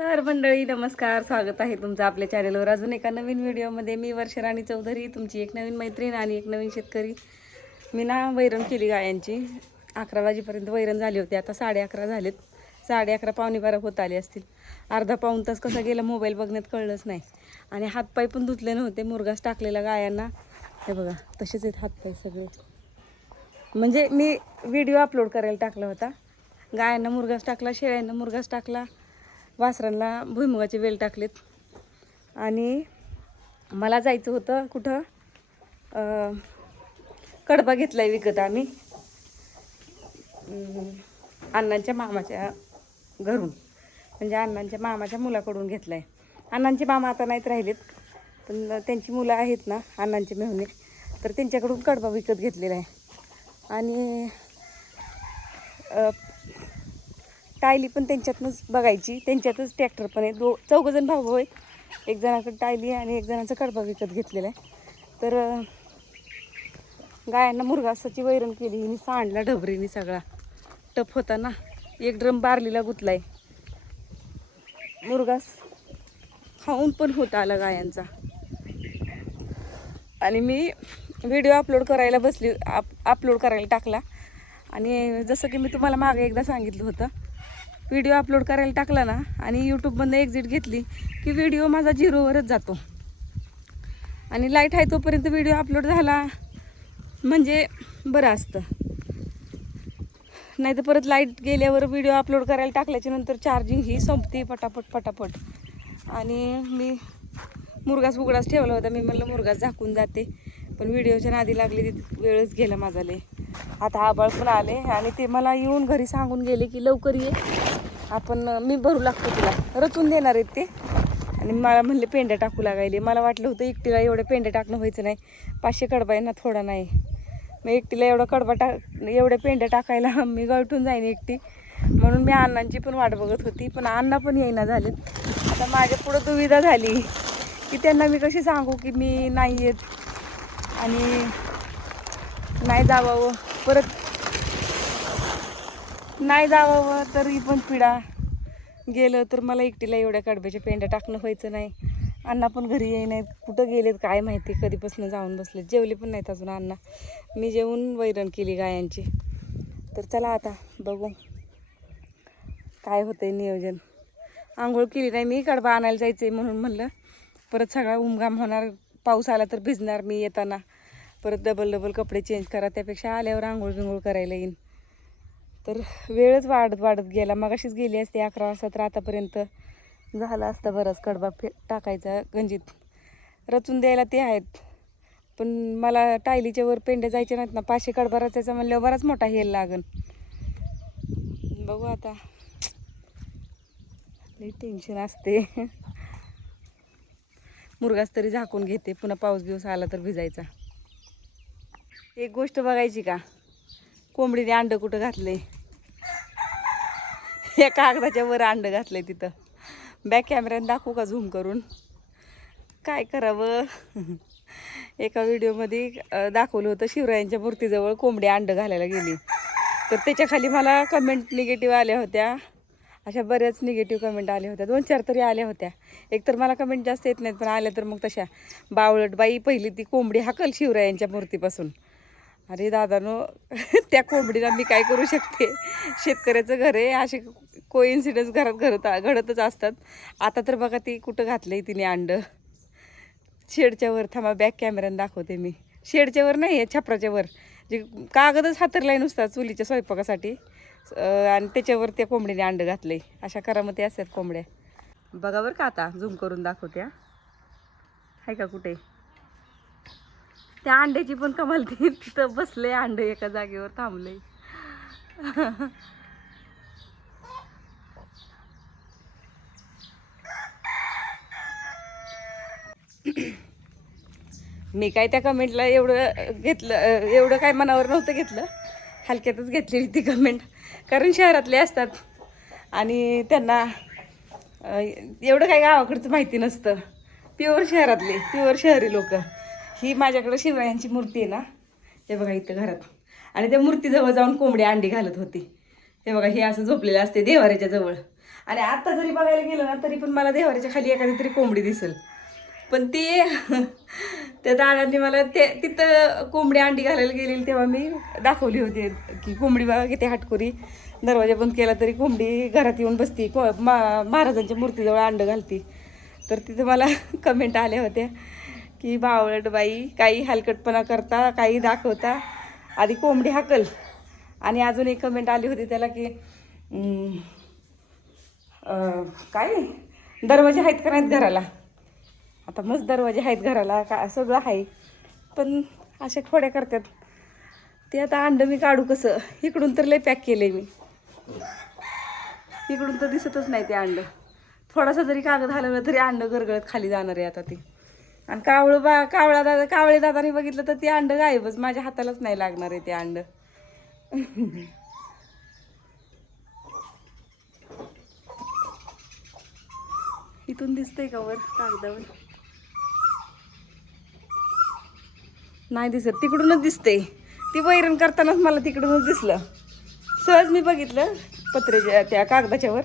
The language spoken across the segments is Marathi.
तर मंडळी नमस्कार, स्वागत आहे तुमचं आपल्या चॅनलवर अजून एका नवीन व्हिडिओमध्ये. मी वर्षराणी चौधरी, तुमची एक नवीन मैत्रीण आणि एक नवीन शेतकरी. मी ना वैरण केली गायांची. 11 वाजेपर्यंत वैरण झाली होती. आता 11:30 झालेत. 11:30 पावणे 12 होत आले असतील. अर्धा पाऊण तास कसा गेला मोबाईल बघण्यात कळलंच नाही. आणि हातपाय पण धुतले नव्हते. मुरघास टाकलेला गायांना. हे बघा तसेच आहेत हातपाय सगळे. म्हणजे मी व्हिडिओ अपलोड करायला टाकला होता. गायांना मुरघास टाकला, शेळ्यांना मुरघास टाकला, वासरांना भुईमुगाचे वेल टाकलेत. आणि मला जायचं होतं कुठं, कडबा घेतला आहे विकत आम्ही अण्णांच्या मामाच्या घरून. म्हणजे अण्णांच्या मामाच्या मुलाकडून घेतला आहे. अण्णांचे मामा आता नाहीत राहिलेत, पण त्यांची मुलं आहेत ना अण्णांचे मेहुणे, तर त्यांच्याकडून कडबा विकत घेतलेला आहे. आणि टायली पण त्यांच्यातनंच बघायची, त्यांच्यातच ट्रॅक्टर पण आहे. चौघजण भाऊ आहेत. एक जणाकडे टायली आणि एक जणाचा कडबा विकत घेतलेला आहे. तर गायांना मुरघासाची वैरण केली हिने, सांडला ढबरीने सगळा. टप होता ना, एक ड्रम बारलीला गुतलाय. मुरघास खाऊन पण होत आला गायांचा. आणि मी व्हिडिओ अपलोड करायला बसली, अपलोड करायला टाकला. आणि जसं की मी तुम्हाला मागे एकदा सांगितलं होतं, व्हिडिओ अपलोड करायला टाकला ना आणि यूट्यूबमधनं एक्झिट घेतली की व्हिडिओ माझा 0वरच जातो. आणि लाईट आहे तोपर्यंत व्हिडिओ अपलोड झाला म्हणजे बरं असतं. नाही तर परत लाईट गेल्यावर व्हिडिओ अपलोड करायला टाकल्याच्या नंतर चार्जिंग ही संपते पटापट. आणि मी मुरघास उघडाच ठेवला होता. मी म्हणलं मुरघास झाकून जाते, पण व्हिडिओच्या नादी लागली, वेळच गेला माझा लय. आता आबाळ पण आले आणि ते मला येऊन घरी सांगून गेले की लवकर ये, आपण मी भरू लागतो तुला, रचून देणार आहेत ते. आणि मला म्हणले पेंड्या टाकू लागायले. मला वाटलं होतं एकटीला एवढे पेंड्या टाकणं व्हायचं नाही. 500 कडबा आहे ना, थोडा नाही. मग एकटीला एवढा एवढ्या पेंड्या टाकायला मी गळठून जाईन एकटी. म्हणून मी अण्णांची पण वाट बघत होती, पण अण्णा पण येईना झालेत. आता माझ्या पुढं दुविधा झाली की त्यांना मी कशी सांगू की मी नाही येत आणि नाही जावावं, परत नाही जावावं तरी पण पिढा. गेलं तर मला एकटीला एवढ्या कडब्याच्या पेंड्या टाकणं व्हायचं नाही. अण्णा पण घरी येई नाहीत, कुठं गेलेत काय माहिती, कधीपासून जाऊन बसलेत. जेवले पण नाहीत अजून अण्णा. मी जेवून वैरण केली गायांची. तर चला आता बघू काय होतंय नियोजन. आंघोळ केली नाही मी, कडबा आणायला जायचं आहे म्हणून म्हणलं परत सगळा उमघाम होणार, पाऊस आला तर भिजणार मी येताना, परत डबल कपडे चेंज करा, त्यापेक्षा आल्यावर आंघोळ बिंघोळ करायला येईन. तर वेळच वाढत गेला. मगाशीच गेली असते 11 वाजता, तर आतापर्यंत झाला असता बराच कडबा टाकायचा गंजीत. रचून द्यायला ते आहेत, पण मला टायलीच्या वर पेंड्या जायचे नाहीत ना. 500 कडबा रचायचा म्हणल्यावर बराच मोठा हेल लागन. बघू आता, लई टेन्शन असते. मुरघास तरी झाकून घेते, पुन्हा पाऊस बिऊस आला तर भिजायचा. एक गोष्ट बघायची का, कोंबडीने अंड कुठं घातलंय? या कागदाच्या वर अंड घातलंय तिथं. बॅक कॅमेऱ्याने दाखवू का झूम करून? काय करावं. एका व्हिडिओमध्ये दाखवलं होतं शिवरायांच्या मूर्तीजवळ कोंबडी अंड घालायला गेली, तर त्याच्या खाली मला कमेंट निगेटिव्ह आल्या होत्या. अशा बऱ्याच निगेटिव्ह कमेंट आल्या होत्या, 2-4 तरी आल्या होत्या. एकतर मला कमेंट जास्त येत नाहीत, पण आल्या तर मग तशा, बावळट बाई पहिली ती कोंबडी हाकल शिवरायांच्या मूर्तीपासून. अरे दादानो, त्या कोंबडीला मी काय करू शकते? शेतकऱ्याचं घर आहे, असे कोइन्सिडन्स घडतच असतात. आता तर बघा ती कुठं घातलंय तिने अंड. शेडच्या वर, थांबा बॅक कॅमेऱ्याने दाखवते मी. शेडच्या वर नाही, छपराच्या वर, जे कागदच हातरलाय नुसता चुलीच्या स्वयंपाकासाठी, आणि त्याच्यावर त्या कोंबडीने अंड घातलंय. अशा करामती असतात कोंबड्या. बघा बरं का, आता झूम करून दाखवत्या, हाय का कुठे त्या अंड्याची पण कमाल. तिथं बसले अंड एका जागेवर थांबले. मी काय त्या कमेंटला एवढं काय मनावर नव्हतं घेतलं, हलक्यातच घेतलेली ती कमेंट. कारण शहरातले असतात आणि त्यांना एवढं काय गावाकडचं माहिती नसतं. प्युअर शहरातले, प्युअर शहरी लोक. ही माझ्याकडं शिवरायांची मूर्ती आहे ना, हे बघा इथं घरात, आणि त्या मूर्तीजवळ जाऊन कोंबडी अंडी घालत होती. हे बघा, हे असं झोपलेलं असते देवाऱ्याच्या जवळ, आणि आता जरी बघायला गेलं ना तरी पण मला देवाऱ्याच्या खाली एखादी तरी कोंबडी दिसेल. पण ती त्या दादांनी मला तिथं कोंबडी अंडी घालायला गेलेली तेव्हा मी दाखवली होती की कोंबडी बघा किती हटकुरी, दरवाजा बंद केला तरी कोंबडी घरात येऊन बसती, महाराजांच्या मूर्तीजवळ अंड घालती. तर तिथं मला कमेंट आल्या होत्या की बावळट बाई, काही हलकटपणा करता, काही दाखवता, आधी कोंबडी हाकल. आणि अजून एक कमेंट आली होती त्याला की काय दरवाजे आहेत का नाहीत घराला. आता मस्त दरवाजे आहेत घराला, का सगळं आहे, पण अशा थोड्या करतात. ते आता अंड मी काढू कसं, इकडून तर लय पॅक केले मी, इकडून तर दिसतच नाही ते अंड. थोडासा जरी कागद हलवला तरी अंड गरगळत खाली जाणार आहे आता ते. आणि कावळे दादाने बघितलं तर ते अंड गायबच, माझ्या हातालाच नाही लागणार आहे ते अंड. इथून दिसतंय का वर कागदावर, नाही दिसत, तिकडूनच दिसते. ती वैरण करतानाच मला तिकडूनच दिसलं, सहज मी बघितलं पत्र्याच्या त्या कागदाच्यावर,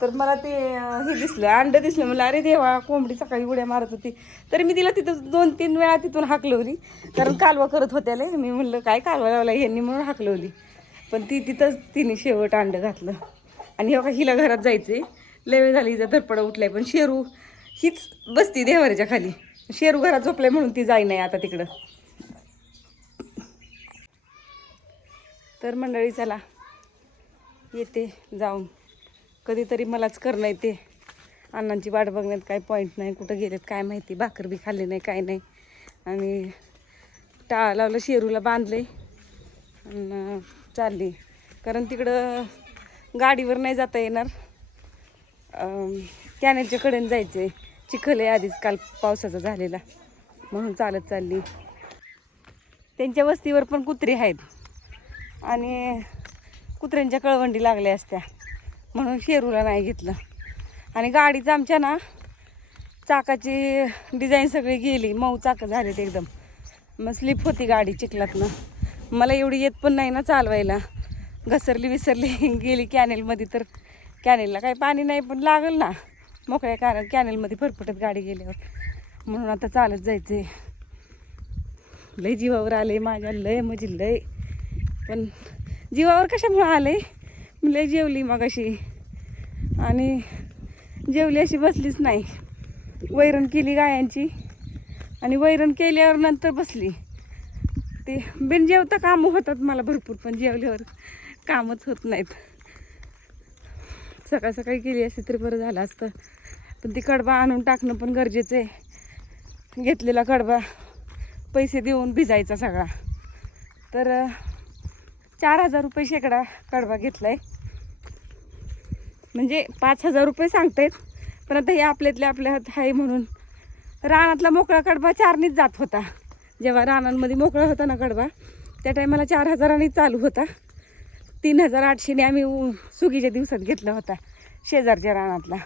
तर मला ते हे दिसलं, अंड दिसलं. मला अरे देवा, कोंबडी सकाळी उड्या मारत होती. तरी मी तिला तिथं 2-3 वेळा तिथून हाकलवली, कारण कालवा करत होत्याले. मी म्हणलं काय कालवा लावला ह्यांनी म्हणून हाकलवली, पण तिथंच तिने शेवट अंड घातलं. आणि हे हिला घरात जायचे, लय वेळ झाली, हिचा धडपडा उठलाय. पण शेरू हीच बसती देवाऱ्याच्या खाली, शेरू घरात झोपलाय म्हणून ती जाई नाही आता तिकडं. तर मंडळी चला, येते जाऊन, कधीतरी मलाच करणं येते. अण्णांची वाट बघण्यात काय पॉईंट नाही, कुठं गेलेत काय माहिती, भाकर बी खाल्ली नाही काय नाही. आणि टाळा लावलं, शेरूला बांधले आणि चालली, कारण तिकडं गाडीवर नाही जाता येणार, कॅनेलच्या कडेने जायचं आहे. चिखल आहे आधीच काल पावसाचा झालेला, म्हणून चालत चालली. त्यांच्या वस्तीवर पण कुत्री आहेत आणि कुत्र्यांच्या कळवंडी लागल्या असत्या, म्हणून शेरूला नाही घेतलं. आणि गाडीचं आमच्या ना चाकाची डिझाईन सगळी गेली, मऊ चाकं झालेत एकदम, मग स्लिप होती गाडी चिखलातनं. मला एवढी येत पण नाही ना चालवायला, घसरली विसरली गेली कॅनेलमध्ये. तर कॅनेलला काही पाणी नाही, पण लागल ना मोकळ्या कॅनेलमध्ये फरफटत गाडी गेल्यावर, म्हणून आता चालत जायचं आहे. लय जीवावर आले माझ्या, लय म्हणजे लय. पण जीवावर कशामुळं आले, मी लय जेवली मगाशी आणि जेवली अशी बसलीच नाही. वैरण केली गायांची आणि वैरण केल्यावर नंतर बसली. ते बिन जेवता कामं होतात मला भरपूर, पण जेवल्यावर कामच होत नाहीत. सकाळ सकाळी केली असती तरी बरं झालं असतं, पण ती कडबा आणून टाकणं पण गरजेचं आहे. घेतलेला कडबा पैसे देऊन भिजायचा सगळा, तर 4,000 रुपये शेकडा कडबा घेतला आहे. म्हणजे 5,000 रुपये सांगतायत, पण आता हे आपल्यातल्या आपल्यात आहे म्हणून. रानातला मोकळा कडबा 4नीच जात होता, जेव्हा रानांमध्ये मोकळा होता ना कडबा, त्या टायमाला 4,000नी चालू होता. 3,800ने आम्ही सुगीच्या दिवसात घेतला होता शेजारच्या रानातला.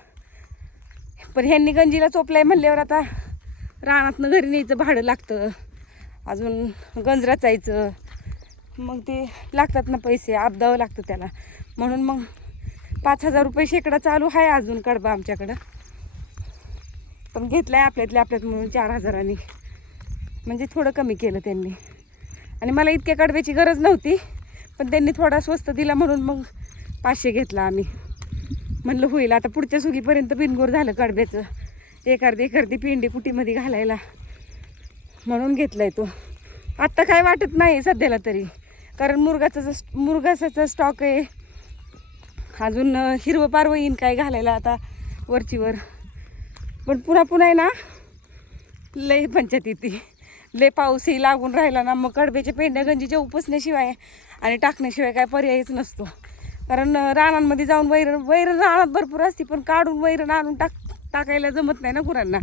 पण ह्यांनी गंजीला चोपलाय म्हणल्यावर आता रानातनं घरी न्यायचं भाडं लागतं, अजून गंज रचायचं, मग ते लागतात ना पैसे, आपदावं लागतं त्याला. म्हणून मग 5,000 रुपये शेकडा चालू आहे अजून कडबा आमच्याकडं, पण घेतलाय आपल्यातल्या आपल्यात म्हणून 4,000नी. म्हणजे थोडं कमी केलं त्यांनी. आणि मला इतक्या कडब्याची गरज नव्हती, पण त्यांनी थोडा स्वस्त दिला म्हणून मग 500 घेतला आम्ही. म्हणलं होईल आता पुढच्या सुगीपर्यंत बिनगोर झालं कडब्याचं, एखादी पिंडी कुटीमध्ये घालायला, म्हणून घेतलाय तो. आत्ता काय वाटत नाही सध्याला तरी, कारण मुरघासाचा स्टॉक आहे. अजून हिरवं पारवं येईन काय घालायला आता वरचीवर. पण पुन्हा आहे ना लय पंचायत येते, लय पाऊसही लागून राहिला ना, मग कडब्याच्या पेंड्या गंजीच्या उपसण्याशिवाय आणि टाकण्याशिवाय काय पर्यायच नसतो. कारण रानांमध्ये जाऊन वैरण रानात भरपूर असते, पण काढून वैरण आणून टाकायला जमत नाही ना गुरांना,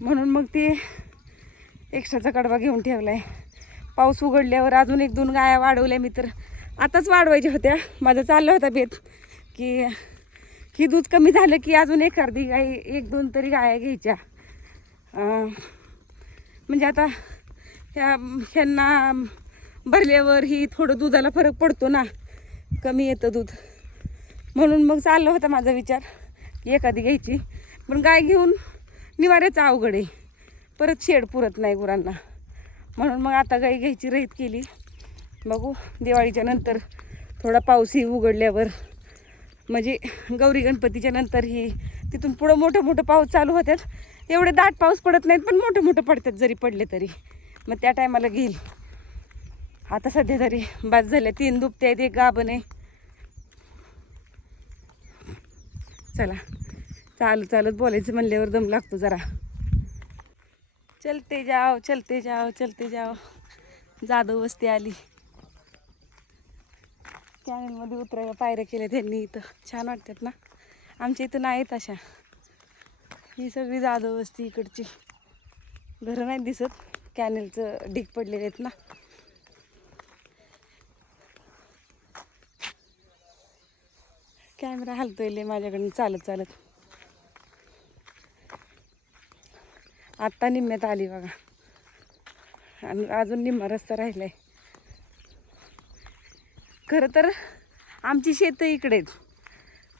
म्हणून मग ते एक्स्ट्राचा कडबा घेऊन ठेवलाय. पाऊस उघडल्यावर अजून 1-2 गाया वाढवल्या मी, तर आताच वाढवायच्या होत्या. माझं चाललं होता बेत की ही दूध कमी झालं की अजून एखादी गाय 1-2 तरी गाया घ्यायच्या. म्हणजे आता ह्यांना भरल्यावर ही थोडं दुधाला फरक पडतो ना, कमी येतं दूध. म्हणून मग चाललं होता माझा विचार की एखादी घ्यायची, पण गाय घेऊन निवाऱ्याचं अवघड आहे, परत शेड पुरत नाही गुरांना. म्हणून मग आता गाय घ्यायची रहित केली. बघू दिवाळीच्या नंतर थोडा पाऊसही उघडल्यावर, म्हणजे गौरी गणपतीच्या नंतर ही तिथून पुढं मोठं मोठं पाऊस चालू होतात. एवढे दाट पाऊस पडत नाहीत पण मोठे मोठे पडतात जरी पडले तरी, मग त्या टायमाला घेईल. आता सध्या तरी बाद झाल्या, 3 दुभते आहेत, 1 गाभण आहे. चला चालत बोलायचं म्हणल्यावर दम लागतो जरा. चलते जाओ चलते जाओ चलते जाओ. जाधव वस्ती आली. कॅनलमध्ये उतरायला पायऱ्या केल्या त्यांनी, इथं छान वाटतात ना. आमच्या इथं नाहीत अशा. ही सगळी जाधव वस्ती इकडची. घरं नाही दिसत, कॅनलचं ढीग पडलेले आहेत ना. कॅमेरा हलतोय लय माझ्याकडून चालत चालत. आत्ता निम्म्यात आली बघा, आणि अजून निम्मा रस्ता राहिलाय. खरं तर आमची शेतं इकडेच,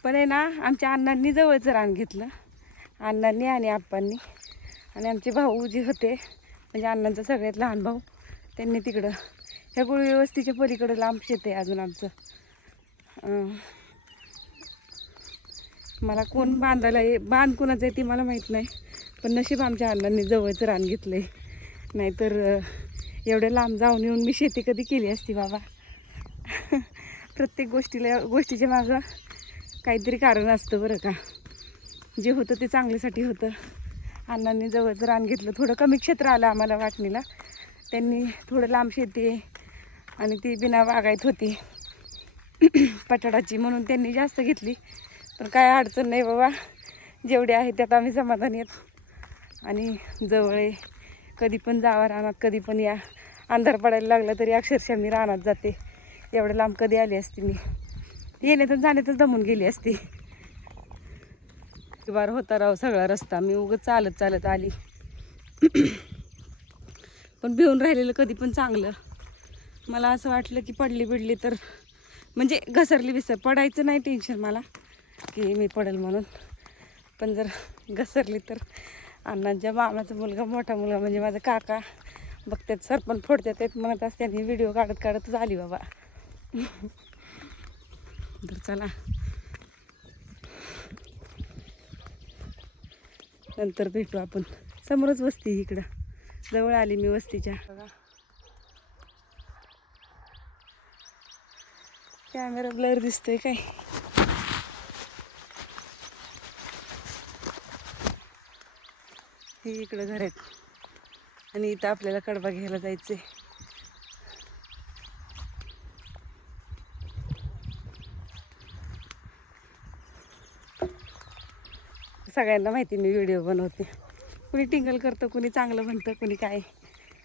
पण आहे ना आमच्या अण्णांनी जवळचं रान घेतलं, अण्णांनी आणि आप्पांनी. आणि आमचे भाऊ जे होते, म्हणजे अण्णांचा सगळ्यात लहान भाऊ, त्यांनी तिकडं ह्या गुळवे वस्तीच्या पलीकडं लांब शेत आहे अजून आमचं. मला कोण बांधायला बांध कुणाचं आहे ते मला माहीत नाही, पण नशीब आमच्या अण्णांनी जवळचं रान घेतलं आहे. नाहीतर एवढ्या लांब जाऊन येऊन मी शेती कधी केली असती बाबा. प्रत्येक गोष्टीच्या मागं काहीतरी कारण असतं बरं का. जे होतं ते चांगल्यासाठी होतं. अण्णांनी जवळचं रान घेतलं, थोडं कमी क्षेत्र आलं आम्हाला वाटणीला. त्यांनी थोडं लांब शेती आणि ती बिना बागायत होती पटाडाची, म्हणून त्यांनी जास्त घेतली. पण काय अडचण नाही बाबा, जेवढे आहे त्यात आम्ही समाधानी आहेत. आणि जवळ आहे, कधी पण जावा रानात, कधी पण या. अंधार पडायला लागला तरी अक्षरशः मी रानात जाते. एवढं लांब कधी आली असती मी, येण्यातच जाण्यातच दमून गेली असती. बार होता राव सगळा रस्ता, मी उगाच चालत आली. पण भिवून राहिलेलं कधी पण चांगलं. मला असं वाटलं की पडली बिडली तर, म्हणजे घसरली पडायचं नाही टेन्शन मला की मी पडेल म्हणून, पण जर घसरली तर अण्णांच्या मामाचा मुलगा, मोठा मुलगा म्हणजे माझा काका बघतात, सरपण फोडतात आहेत म्हणत असते. आणि व्हिडिओ काढतच आली बाबा. तर चला नंतर भेटू आपण. समोरच वस्ती इकडं, जवळ आली मी वस्तीच्या. बघा कॅमेरा ब्लर दिसतोय काय. हे इकडं घर आहेत, आणि इथं आपल्याला कडबा घ्यायला जायचंय. सगळ्यांना माहिती मी व्हिडिओ बनवते. कुणी टिंगल करतं, कुणी चांगलं म्हणतं, कुणी काय,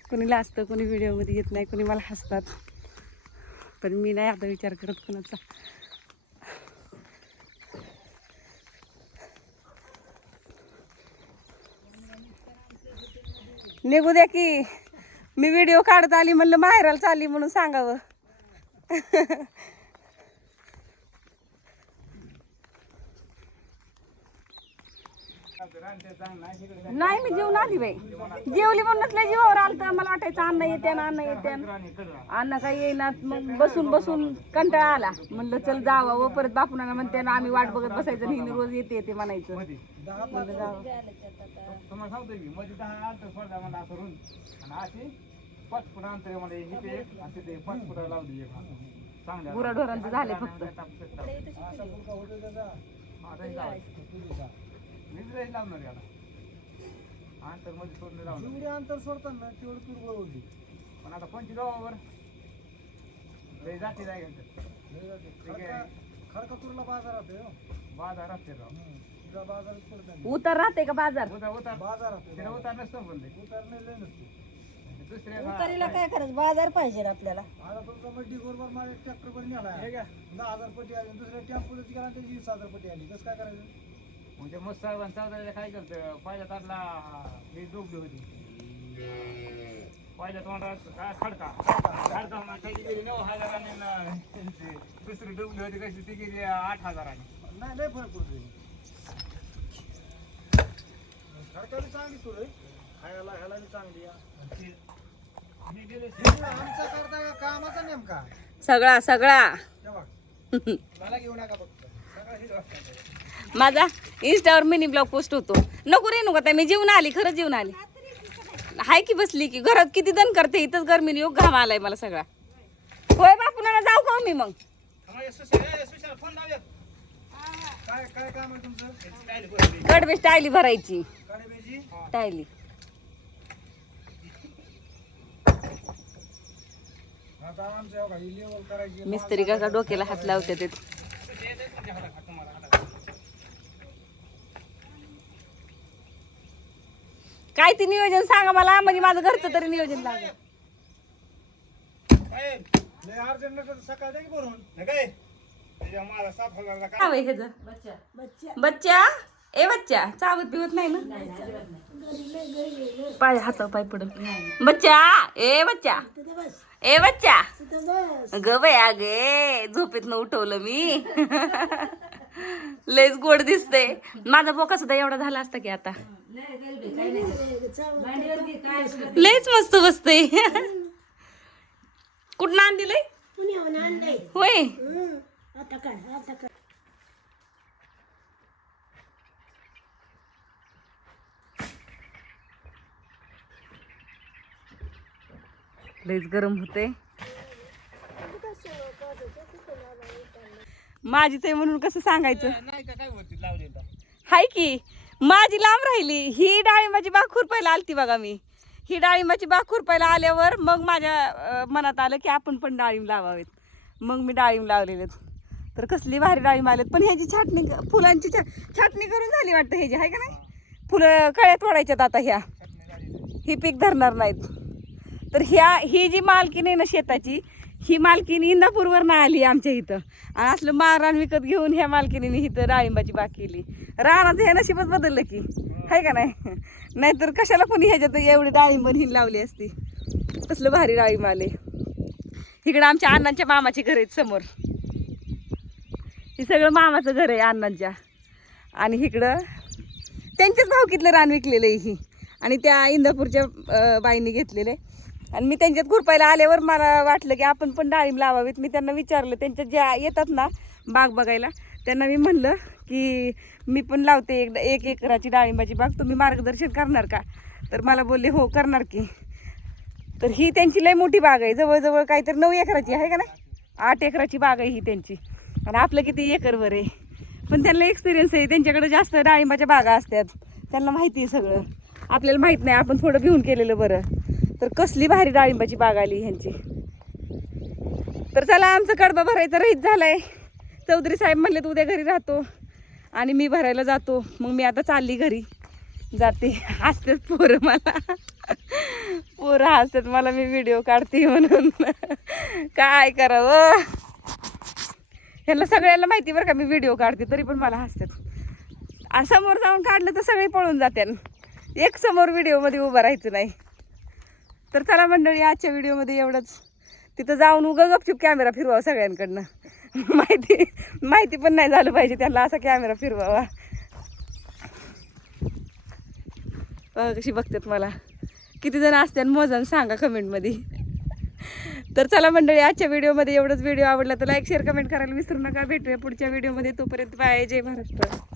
कुणी लाजतं, कुणी व्हिडिओमध्ये येत नाही, कुणी मला हसतात. पण मी नाही आता विचार करत कुणाचा. निघू द्या की, मी व्हिडिओ काढत आली म्हणलं माहेराला चालली म्हणून सांगावं. नाही मी जेवून आली बाई, जेवली म्हणूनच लय जीवावर आलं. तर मला वाटायचं अन्न येते ना, अन्न येते, अन्न काही येईना. मग बसून बसून कंटाळा आला, म्हणलं चल जावं. परत बापूनाना म्हणते ना आम्ही वाट बघत बसायचं, नेहमी रोज येते म्हणायचं. म्हणलं जावं. गुराढोरांचं झाले फक्त. अंतर सोडताना तेवढं पूर्व होती, पण आता कोणती गावावर लय जाती खडकापूरला बाजार राहते, बाजार असते बाजार उतार राहते का बाजार, बाजार उतार नसतो, बोलले उतार नाही नसतो. उतारीला काय करायचं, बाजार पाहिजे आपल्याला. आता तुमचा मड्डी बरोबर माझ्या ट्रॅक्टर वर नेला 10,000 पट्टी आली, दुसऱ्या टेम्पोला गेला त्याची 20,000 पट्टी आली. कसं काय करायचं. म्हणजे मस्त साहेबांचा काय करतं, पहिल्या तारला हे डोबली होती. पहिल्या तोंडात काय खडका खडका त्याची गेली 9,000 आणि दुसरी डुबली होती कशी ती गेली 8,000 नाही लय फरक पडतो सरकारी चांगली तुला खायला ह्याला बी चांगली आमचा करता का कामाचा नेमका सगळा सगळा हे बघ. मला घेऊ नका फक्त सगळा हिरवा असतो. माझा इंस्टावर मिनी ब्लॉग पोस्ट होतो. नको रे नको, मी जेवण आली, खरंच जेवण आली. हाय की बसली की घरात किती दण करते, इथंच गरमीने योग घाम आलाय मला सगळा. होय बापूला जाऊ का मी मग? फोन लावूया. काय काय काम आहे तुमचं? कडबे टायली भरायची. कडब्याची टायली आता आमच्या बघा ही लेवल करायची. मिस्त्री का डोक्याला हात लावते ते. काय ते नियोजन सांगा मला, म्हणजे माझं घरचं तरी नियोजन लागेल. लय अर्जंट नसलं तर सकाळ द्या की भरून काय त्याच्या माझा 7,000 ला काय वय ह्याचं? बच्चा ए बच्चा चावत बिवत नाही ना? पाय हाता पाय पडल. बच्चा ए बच्चा ए बच्चा ग बया गे झोपेतनं उठवलं मी. लयच गोड दिसते. माझा बोका सुद्धा एवढा झाला असता की आता. लयच मस्त बसते. कुठं आणलेलंय? होय लयच गरम होते. माझीच आहे म्हणून कसं सांगायचं. नाही का काय होती लावलेला हाय की माझी लांब राहिली. ही डाळिंबाची बाग खुरपायला आलती बघा मी. ही डाळिंबाची बाग खुरपायला आल्यावर मग माझ्या मनात आलं की आपण पण डाळिंब लावावेत. मग मी डाळिंब लावलेलेत. तर कसली भारी डाळिंब आलेत. पण ह्याची छाटणी फुलांची छाटणी करून झाली वाटतं ह्याची, आहे का नाही? फुलं कळ्या तोडायच्यात आता ह्या. ही पीक धरणार नाहीत. तर ही जी मालकीण आहे ना शेताची, ही मालकीण इंदापूरवरनं आली आमच्या इथं. आणि असलं माळरान विकत घेऊन ह्या मालकीणीने इथं डाळिंबाची बाग केली. रानाचं हे नशीबच बदललं की, आहे का नाही? नाहीतर कशाला कोणी ह्याच्यात एवढी डाळिंब हिन लावली असती. कसलं भारी डाळिंब आले. इकडं आमच्या अण्णांच्या मामाचे घर आहेत समोर. हे सगळं मामाचं घर आहे अण्णांच्या. आणि इकडं त्यांच्याच भावकीतलं रान विकलेलं आहे ही. आणि त्या इंदापूरच्या बाईंनी घेतलेले. आणि मी त्यांच्यात खुरपायला आल्यावर मला वाटलं की आपण पण डाळिंब लावावेत. मी त्यांना विचारलं, त्यांच्यात ज्या येतात ना बाग बघायला, त्यांना मी म्हणलं की मी पण लावते 1 एकराची डाळिंबाची बाग, तुम्ही मार्गदर्शन करणार का? तर मला बोलले हो करणार की. तर ही त्यांची लय मोठी बाग आहे, जवळजवळ काहीतरी 9 एकराची आहे का नाही, 8 एकराची बाग आहे ही त्यांची. आणि आपलं किती एकरवर आहे. पण त्यांना एक्सपिरियन्स आहे, त्यांच्याकडे जास्त डाळिंबाच्या बागा असतात, त्यांना माहिती आहे सगळं. आपल्याला माहीत नाही, आपण थोडं भिवून केलेलं बरं. तर कसली भारी डाळिंबाची बाग आली ह्यांची. तर चला आमचं कडबा भरायचा रहित झालाय. चौधरी साहेब म्हणले उद्या घरी राहतो आणि मी भरायला जातो. मग मी आता चालली घरी जाते. हसतात पोरं मला, पोरं हसतात मला मी व्हिडिओ काढते म्हणून. काय करावं, ह्यांना सगळ्यांना माहिती बरं का मी व्हिडिओ काढते, तरी पण मला हसतात. समोर जाऊन काढलं तर सगळे पळून जातात. एक समोर व्हिडिओमध्ये उभं राहायचं नाही. तर चला मंडळी, आजच्या व्हिडिओमध्ये एवढंच. तिथं जाऊन उगा गपचूप कॅमेरा फिरवावा सगळ्यांकडनं. माहिती पण नाही झालं पाहिजे त्यांना असा कॅमेरा फिरवावा. कशी बघतात मला. किती जण असतात मोजान सांगा कमेंटमध्ये. तर चला मंडळी, आजच्या व्हिडिओमध्ये एवढंच. व्हिडिओ आवडला तर लाईक शेअर कमेंट करायला विसरू नका. भेटूया पुढच्या व्हिडिओमध्ये. तोपर्यंत बाय. जय महाराष्ट्र.